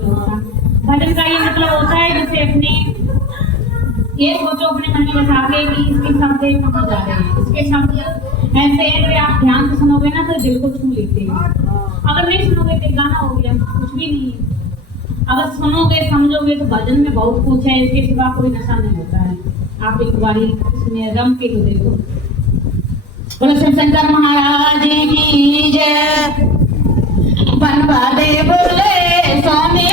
भजन का ये मतलब होता है जैसे अपने ये सोचो अपने मन में बसा के कि इसके शब्द कहाँ जा रहे हैं, इसके शब्द ऐसे हैं जो आप ध्यान से सुनोगे ना तो दिल को छू लेते हैं। अगर नहीं सुनोगे तो गाना हो गया, कुछ भी नहीं है। अगर सुनोगे समझोगे तो भजन में बहुत कुछ है, इसके सिवा कोई नशा नहीं होता है। आप एक बारी इसमें रम के तो देखो। बोलो शिव शंकर महाराज की जय। बनवा दे बोले स्वामी